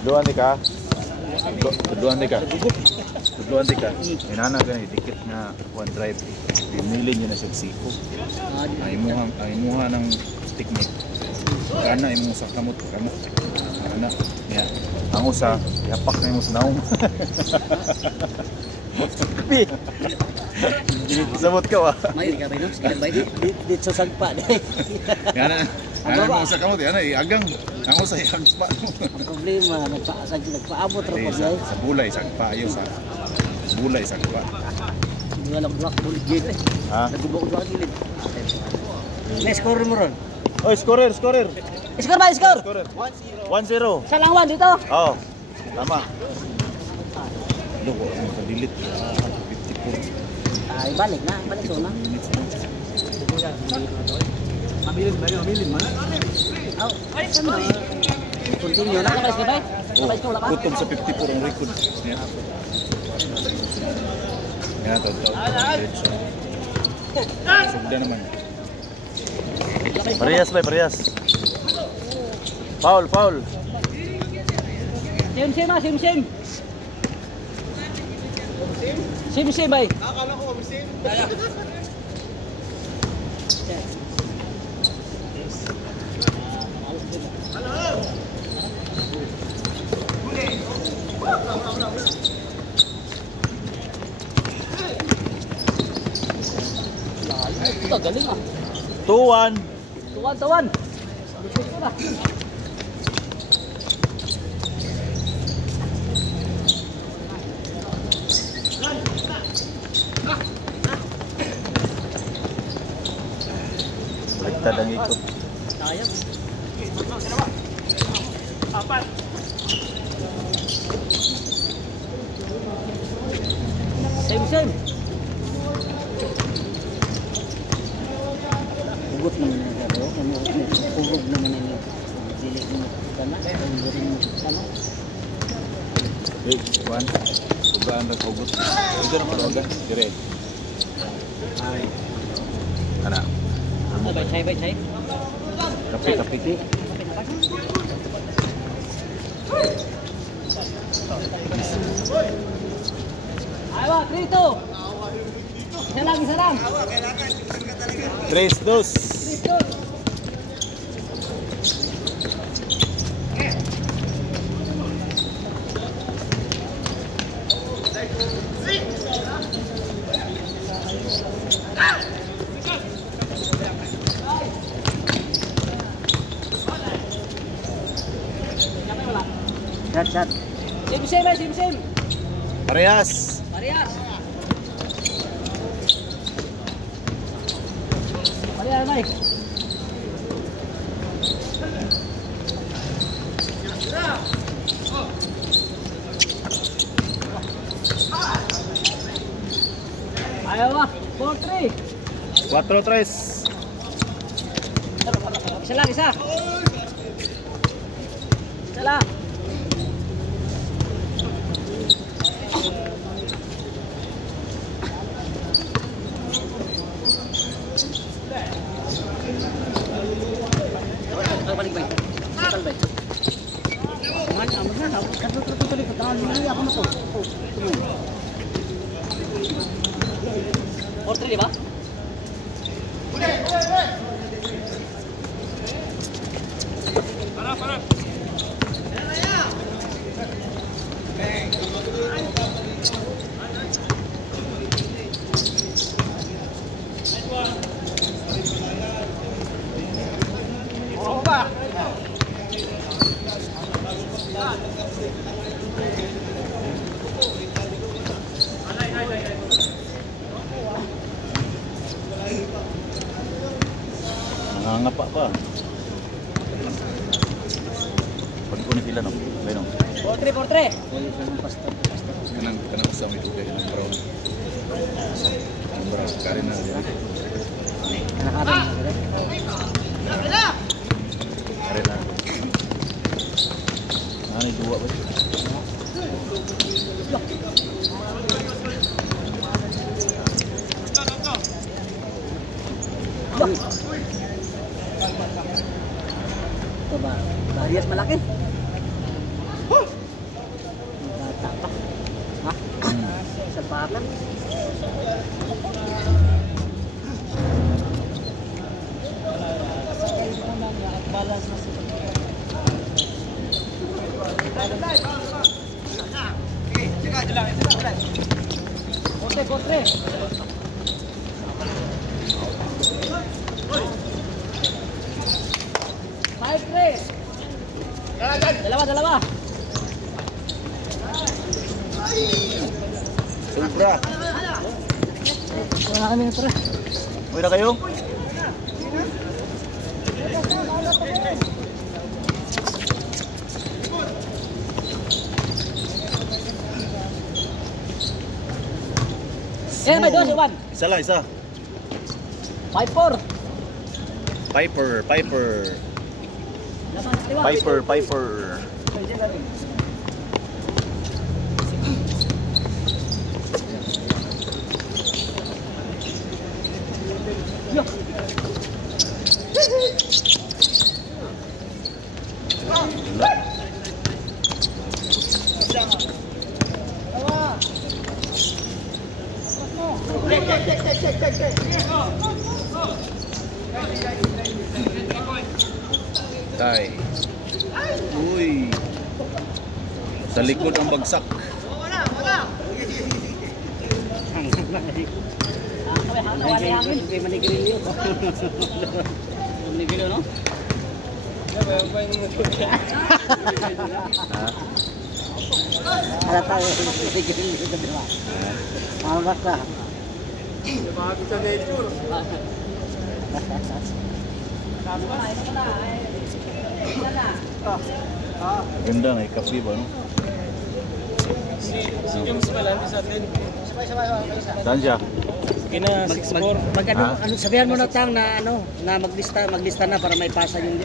Duan di ka. Duan di ka. Duan di ka. Inana gani dikit nga one drive. Pinili niyo na siya siko. Ay muha ng technique. Kana imong sa kamot kana. Kana. Ya. Ang usa, yapak na imong sa naong. Sabot ka wa. May ka ba no? Sige bay. Dito sa sagpa dai. Kana. Ano mo sa kamot yan ay agang. Ang usa yagpa. Ang problema nagpaabot ra pa dai. Sa bulay sagpa ayo sa bulay sagpa. Di wala block bulig gid. Ha? Nagubok ba gilid. May score mo ron. Oy, scorer. Score ba, score? 1-0. Sa lang 1 dito. Oh. Tama. Dugo ang delete 54. Ay balik na na. Mabilin man. Oh, ay sama. Continue na guys, bye. Kutob sa 54 ang record. Yan. Yan to. Sugda naman. Parehas. Foul. Sim. Sim bay. Akala ko sim. Ito galing ah. 2-1. Tuwan. Baliktad ang ikot. Sayang. Apat. Same. Hugot naman na ito. Hugog naman na dili mo kana. Kana. Big one. Sugaan na hugot. Ito naman hugot. Dire. Ay. Ana. Bay. Kape. Ayo, Trito. Isa lang. 3-2. Shot. Sim. Parehas. Parehas, Mike. Ayaw ba? 4-3. 4-3. Isa lang. Isa lang. Balik. Total bay. Mana? Tuloy ko tangan ni ako na ko. Tuloy. 4-3 di ba? Para. Nangangapa pa. Pag-unin sila no. Bayno. 4-3. Kanang usang ito kay ng brown. Sombra karin na diri. Nakakaroon na. Karin na. Ani dua ba? Ito ba? Barriers malaki. Bata pa. Ha? Sa pakan. Balance na sila. Kotre, kotre. Five, three. Dalawa. Sobra. Wala kami na tara. Uwi na kayo? May dos, Iwan. Isa lang, isa. 5-4. Piper. Yo. Tay. Uy. Sa likod ang bagsak. May manigrilyo. Manigrilyo, no? Ada tayo manigrilyo ka diba? Basta. Bago sa nature. Ganda na ikapi ba, no? Si James Malandi sa atin. Saan siya? Kina 6'4". Ano sabihan mo na tang na na maglista na para may pasa yung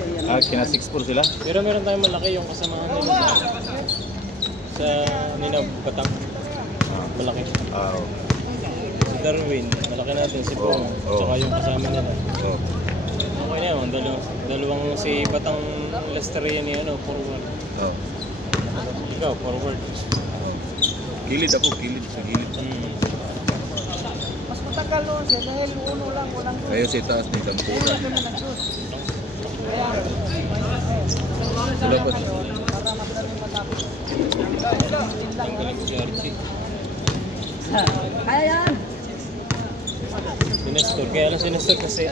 Kina 6'4 sila? Pero meron tayong malaki yung kasamahan nila sa Ninab Batang. Malaki. Si Darwin, malaki natin si Pong. Tsaka yung kasama nila. Okay na yun, dalawang si Batang Lesteria ni forward. Ikaw, forward. Gilid ako, sa gilid. Mas matagal noon siya dahil uno lang walang Kaya si taas ni Dampura. Sila pa. para madaling matapos. Ang galing si Archie. Kaya yan. Sinestor, kaya lang sinestor kasi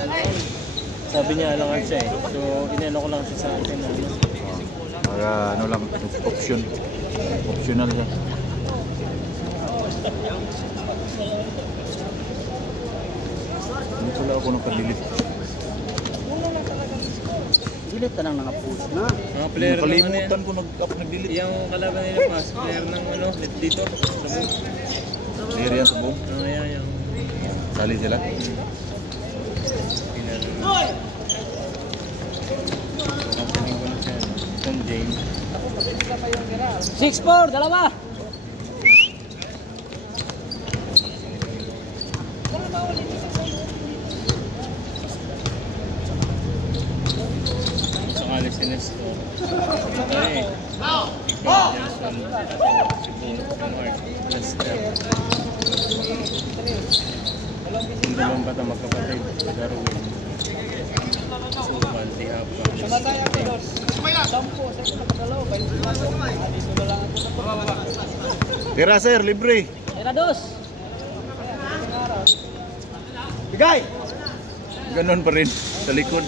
sabi niya alangan siya eh. So, inano ko lang siya sa akin na Para ano lang, optional siya. Hindi pala ako nakadilit. Dilit na lang nakapost na. mga player ng ano yan. Nakalimutan ko nag-delete. Yung kalaban nila pas, player ng dito. Sa boom. Player yan sa boom. Yan, yung Sali sila. opening ko na siya. Tom James. 6-4, dalawa. Sakali si Nestor. Okay. Ikaw, Jason. Si Mark. Lester. Yung dalawang bata magkapatid. Darwin. Suman, Tiapa. Tira sir, libre. Tira dos. Bigay! Ganon pa rin sa likod.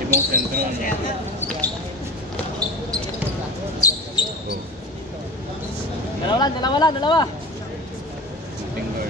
Ibang sentro. Dalawa. Finger.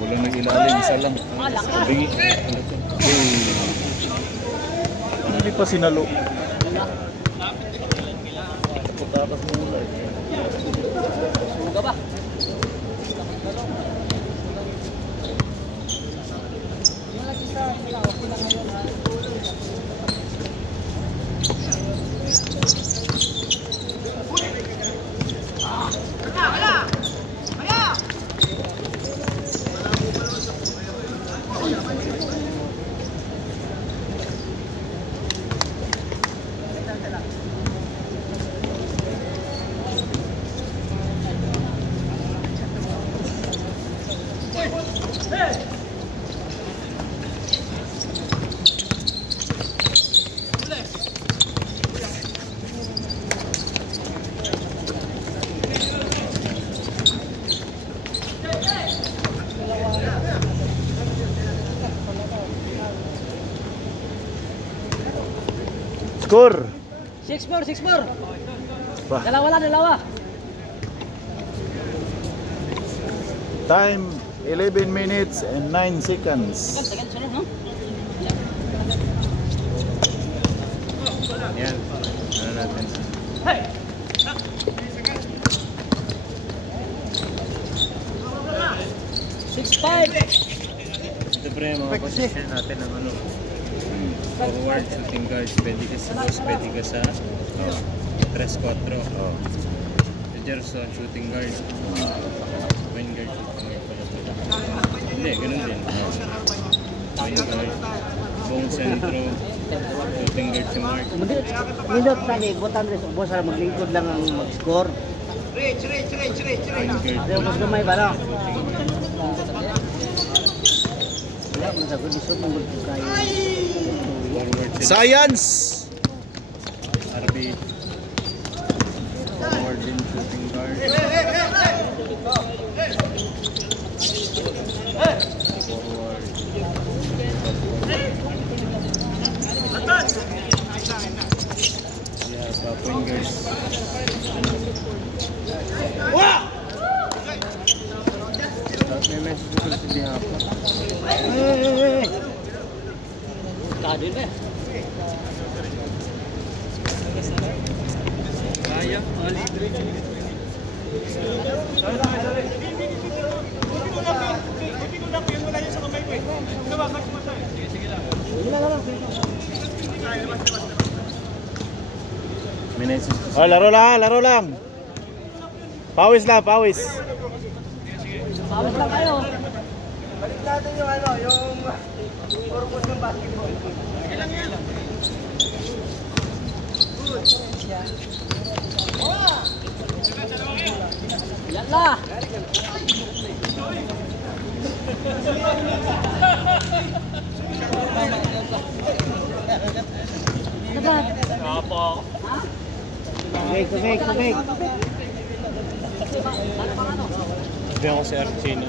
Walang nag-ilalim, isa lang. Bingi. Di pa sinalo. Suga ba? Score. 6-4, 6-4. Bah. Dalawa. Time 11 minutes and 9 seconds. Second, sorry, no? Yan. Ano natin? Hey! Ito pre, mga position natin ng ano. Forward, shooting guards, pwede ka sa boss, pwede ka sa 3-4. Oh. Gerson, shooting guard. Point guard, shooting guard pala pala. Hindi, ganun din. Point guard. Bong centro. Shooting guard si Mark. Minot tadi, butan rin. Ubos na maglingkod lang ang mag-score. Point guard. Ayaw mas gamay ba lang? Wala, masagod isod ng bulto kayo. Forward si Science. RB. Forward din shooting guard. Forward. Yeah, point guards. May message ko sa Dihapa. Kadin ba? Kaya, libre. Oh, laro lang. Pawis lang, pawis. Pawis lang kayo. Balik natin yung ano, yung purpose ng basketball. Ilang yan? Yalla! Apa? Tubig. Sabi ako si Archina.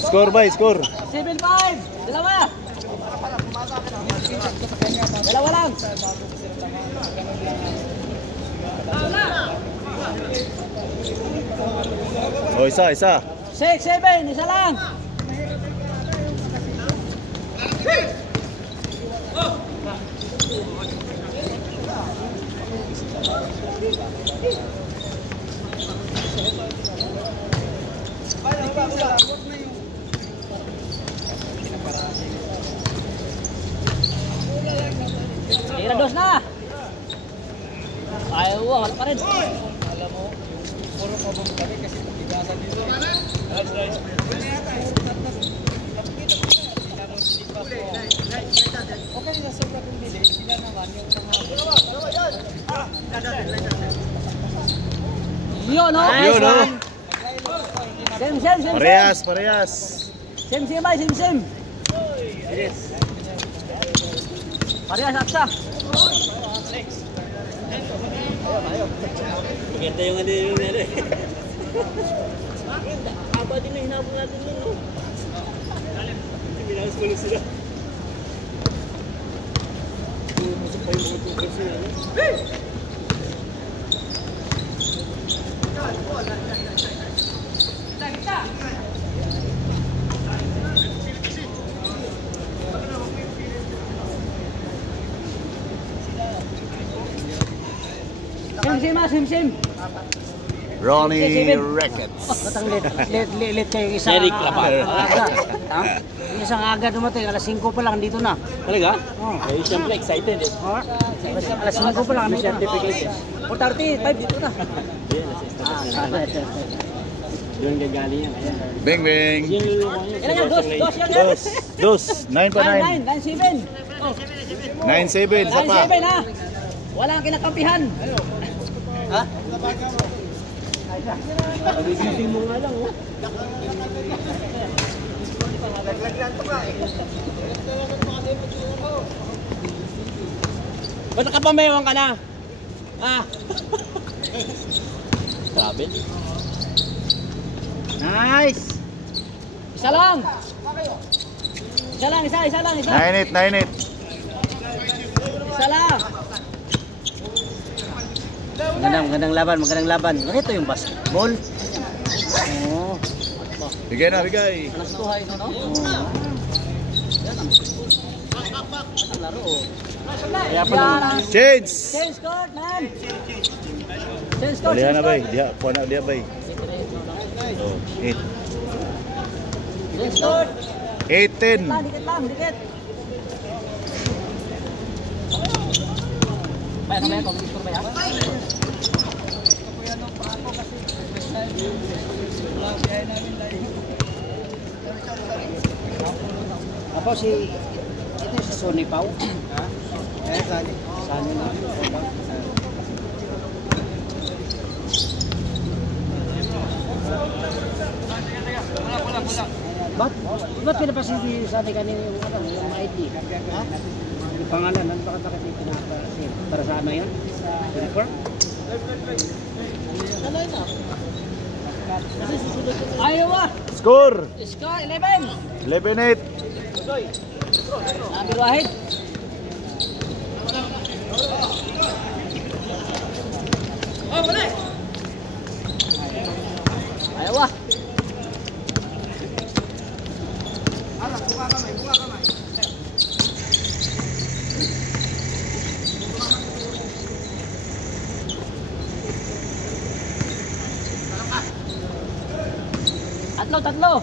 Score ba? Score. 7-5! Dalawa lang! Oh, isa. 6-7! Isa lang! Tira dos na! Ayaw, wala pa rin. Alam mo, puro pabong kami kasi pagbigasan dito. Okay na sobrang bili, sila naman yung mga... Yun, no? Yun, no? Same. Parehas. Same. Parehas, aksa. Maganda yung ano yung nere. Aba din na hinabong natin nun, no? Binalas ko lang sila. Pumusok pa yung mga tukos nila, no? sim-sim. Ronnie Records. Batang lit kayo isang Eric Lapal. aga. Yung isang aga dumating, alas 5 pa lang dito na. Talaga? Oh. Eh, siyempre excited eh. Oh, alas 5 pa lang dito na. Certificate. 4:35 dito na. Doon gagaling yan. Ayan. Bing bing. Yung lulukan yun. Ilan yan? Dos yan. Dos. 9 pa 9. 9-7. 9-7. Sa pa. 9-7 ha. Wala kang kinakampihan. Ha? Pagigising mo nga lang oh. Ba't nakapamewang ka na? Ah. Grabe. Nice. Isa lang. Isa lang. 9-8. Isa lang. Magandang laban. Ito yung basketball. Oh. Bigay na, bigay. Alas tuhay no? Ang laro oh. Kaya pa naman. Change. Change court, man. Change court. Balihan na bay. Diha, kuha na diha bay. Oh, 8. Change court. 8-10. Dikit. Bayan na kung gusto ba yan? Ako si ito si Sony Pau. Ha? Sani na. Ba't pinapasindi sa atin kanina yung ID? Ha? Yung pangalan, ano ba kasi pinapasindi? Para sa ano yun? Report? Ayaw ah! Score. Score 11! 11-8. Amir Wahid. Ayaw ah! Tatlo.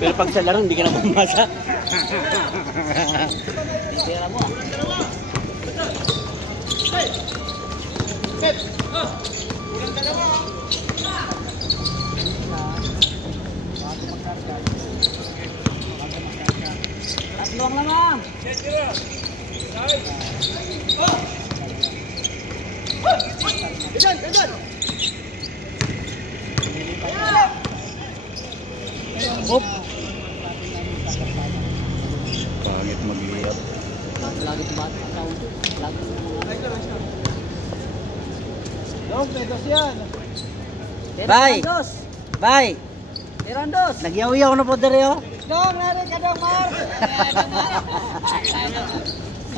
Pero pag sa laro, hindi ka na pumasa. Tira mo. Tatlong lamang. Hop. Pangit magliyap. Lagi tumat ikaw. Lagi. Bye. Bye. Tirandos. Nagyaw-yaw na po dere oh. Dong, nari ka dong, Mar.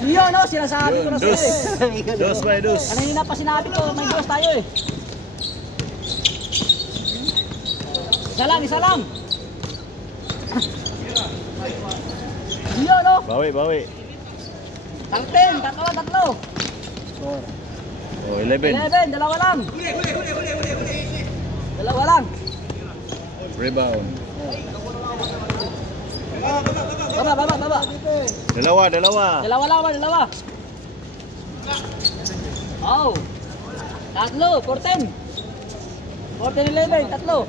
Yun, no? Sinasabi ko na sa'yo eh. Dos by dos. Kanina pa sinabi ko, may dos tayo eh. Isa lang. Yun, no? Bawi. Tatlo. Oh, 11. 11, dalawa lang. Rebound. Baba. Dalawa. Dalawa. Oh. Tatlo, 14. 14-11, tatlo.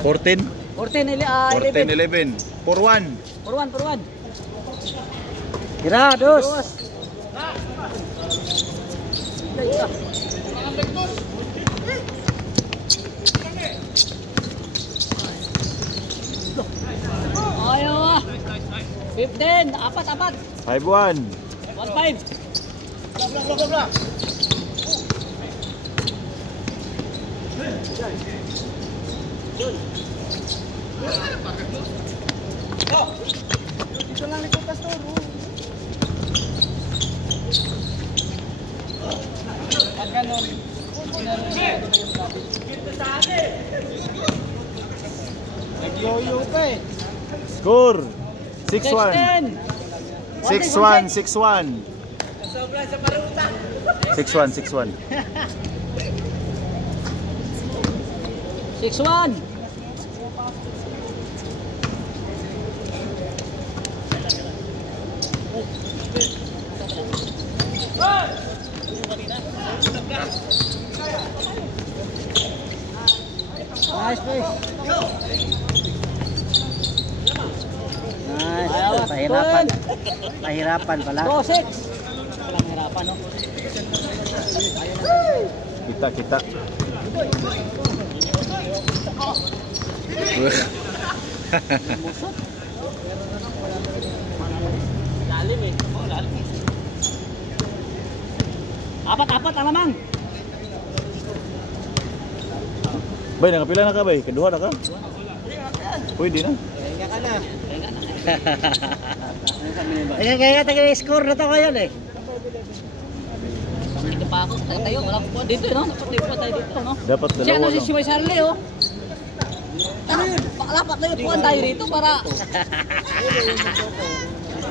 14. 11. 14-11. 4-1. Purwan. Tira, dos. Ayaw ah. 15, apat. 5-1. 1-5. Nag-yoyo pa eh. Score 6-1. 6-1, 6-1. 6-1, 6-1. 6-1. Nice play. Nice. Pahirapan. Pahirapan pala. 2-6. Walang hirapan, no? Kita, kita. Lalim eh. Oh, lalim. Apat-apat alamang. Bay, nakapila na ka, bay? Kedua na ka? Pwede na. Kaya ka na. Kaya taga-score na to ngayon eh. Dito pa ako. Tayo, wala po dito, no? Dapat pa tayo dito, no? Dapat Siya dalawa na si lang. Siway Sarli, oh. Pakalapat na yung tayo rito para...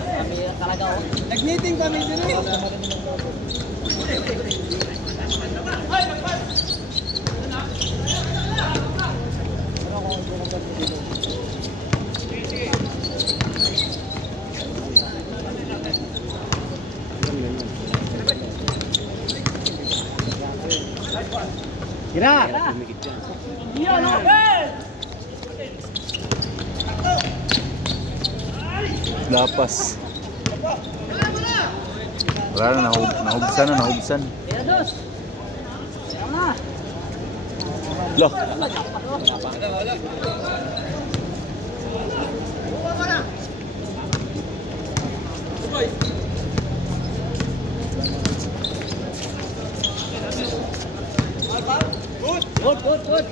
Kami talaga, oh. Nag-meeting kami din eh. Kira! Yan, okay! Lapas. Wala na, nahubsan na, nahubsan. Kira, dos! Tama! Loh. Good, good, good!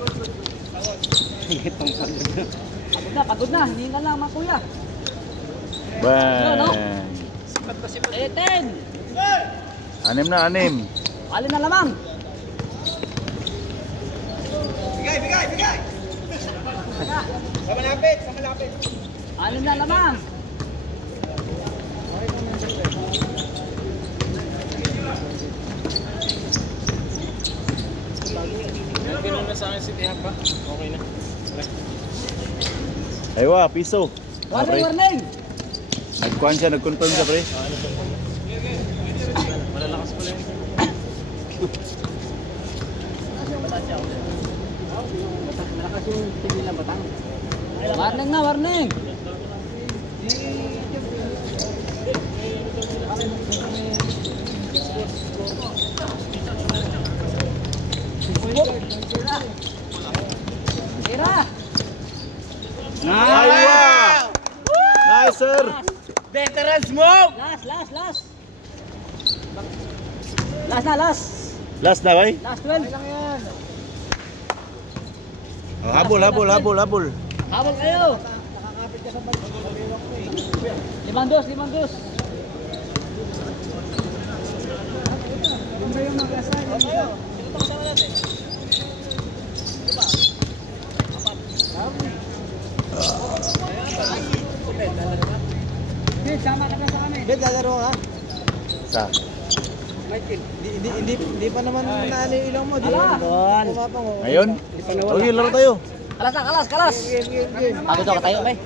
Pagod na, hindi na lang mga kuya. Bang. 10! Anim na, anim. Alin na lamang? Bigay, bigay, bigay! Sa malapit, sa malapit. Alin na lamang? Nagpinon na sa akin si Tihap pa. Okay na. Aywa, piso. Warning, warning! Nagkuhan siya, nag-confirm siya, pre. Malalakas pala yun. Malakas yung tigil ng batang. Warning na, warning! Tira! Aywa! Nice, sir! Veteran smoke! Last, last, last! Last na, last! Last na, bay? Last 12! Oh, habol, habol, habol, habol. Habol kayo! Limang dos, limang dos! Sama ka na sa amin. Bet, lalaro ka? Sa? Hindi pa naman naano yung ilong mo. Ala! Ngayon? Oh, laro tayo. Kalas na, kalas, kalas! Pagod ako tayo, may.